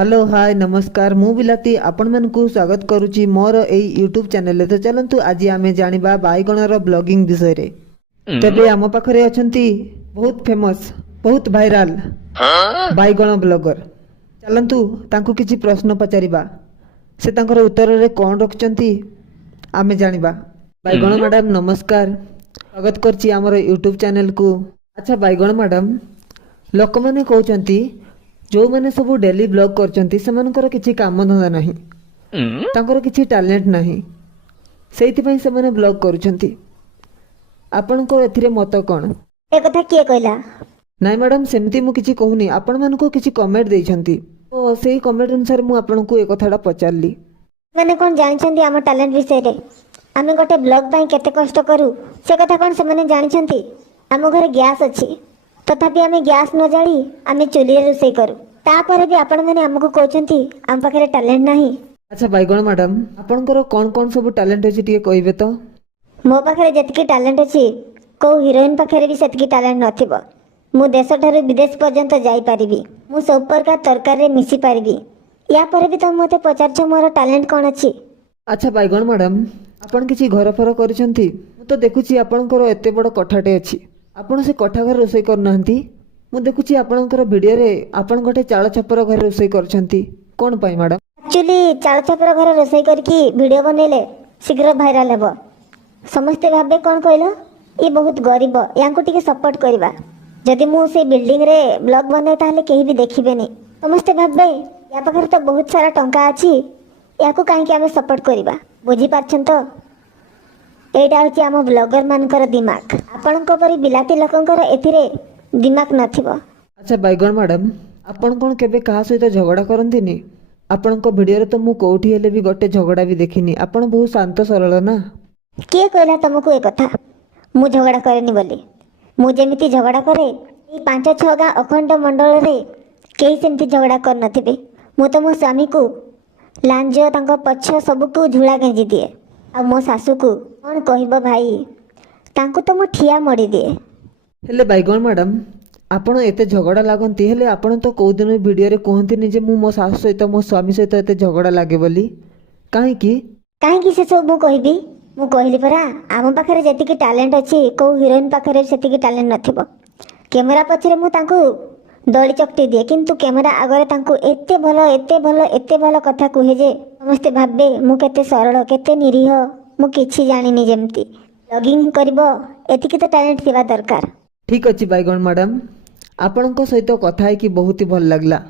Hello hi नमस्कार मु बिलाती आपण मानकु स्वागत करुच्ची मोर एई यूट्यूब चैनल। तो चलंतु आज आमे जानिबा बाइगणर ब्लॉगिंग विषय रे। तेबे आम पाखरे अछंती बहुत फेमस बहुत वायरल बाइगण ब्लॉगर। चलंतु तांको किछि प्रश्न पचारिबा, से तांकर उत्तर रे कोन रखचंती आमे जानिबा। बाइगण मैडम नमस्कार, स्वागत करची हमर यूट्यूब चैनल को। अच्छा बाइगण मैडम, लोक माने कहउचंती जो मैंने सब डेली ब्लॉग करचंती सेमानकर किछि काम धंदा नाही, तांकर किछि टैलेंट नाही, सेइथि पई से माने ब्लॉग करूचंती। आपनको एथिरे मत कोन? ए कथा किए कहला? नाइ मैडम सेमती मु किछि कहूनी, आपण मानको किछि कमेंट देइछंती, तो सेही कमेंट अनुसार मु आपनको ए कथाडा पचारली। माने कोन जानिछंती हम टैलेंट विषय रे? आमे गोटे ब्लॉग पई केते कष्ट करू से कथा कोन से माने जानिछंती? हम घरे गैस अछि, तथापि आमे गैस न जाली आमे चुली रे रोसई करू, तापर भी आपण माने हमको कहउचंती हम पाखरे टैलेंट नाही। अच्छा बाइगण मैडम, आपनकर कोन कोन सब टैलेंट अछि टिके कहबे तो? मो पाखरे जतकी टैलेंट अछि को हीरोइन पाखरे भी सेतकी टैलेंट नथिबो। मु देश ठारे विदेश पर्यंत जाई परिबी, मु सब प्रकार तरकारी रे मिसी परिबी। या पर भी तुम मते पचारछ मोर टैलेंट कोन अछि? अच्छा बाइगण मैडम, आपण किछि घर फर करिसंती? मु तो देखुची आपनकर एते बड़ कोठाटे अछि, आपण से कोठा घर रोसई करनांती। मु देखुची आपनकर वीडियो रे आपण गोटे चाळ छपर घर रोसई करछंती, कोन पई मैडम? एक्चुअली चाळ छपर घर रोसई करकी वीडियो बनेले शीघ्र वायरल हेबो। समस्ते भाबे कोन कहलो ई बहुत गरीब, यांको टिके सपोर्ट करबा। जदि मु से बिल्डिंग रे ब्लॉग बने ताले केही भी देखिबेनी, समस्ते भाबे या पाखर तो बहुत सारा टंका अछि, याको काहे कि हमें सपोर्ट करबा। बुझी पाछन तो एटा होची हम ब्लॉगर मानकर दिमाग। आपनको परि बिलाती लोकंकर एथिरे दिमाग नथिबो। अच्छा बाइगण मैडम, आपण कोन केबे कहा सहित झगड़ा करंतीनी? आपनको वीडियो रे तो मु कोठी हेले भी गोटे झगड़ा भी देखिनी, आपण बहुत शांत सरल ना। किए कहला तुमको ए कथा? मु झगड़ा करेनी बोली? मु जेमिति झगड़ा करे ई 5-6 गां अखंड मंडल रे केही सेमिति झगड़ा कर नथिबे। मु तो मो स्वामी को लांज तांको पछ सबको झुला गेंजी दिए, आ मो सासू को कोन कहबो भाई, तांको तो मो ठिया मडी दिए। हेले बाइगण मैडम, आपण एते झगड़ा लागंती, हेले आपण तो कोउ दिन वीडियो रे कहंतीनी जे मु मो सासू सहित मो स्वामी सहित एते झगड़ा लागे बोली, काहे की? काहे कि से सब मु कहबी? मु कहली परा आम पाखरे जतिकी टैलेंट अछि को हीरोइन पाखरे सेतिकी टैलेंट नथिबो। कैमरा पछरे मु तांको दळी चकटी दिए, किंतु कैमरा आगरे तांको एते भलो कथा कहे जे समस्ते भाबे मु केते सरल केते निरीह, मु किछि जानिनी। जेमती ब्लॉगिंग करबो एतिकी तो टैलेंट थिबा दरकार। ठीक अछि बाइगण मैडम, आपणको सहित कथा है कि बहुत ही भल लागला।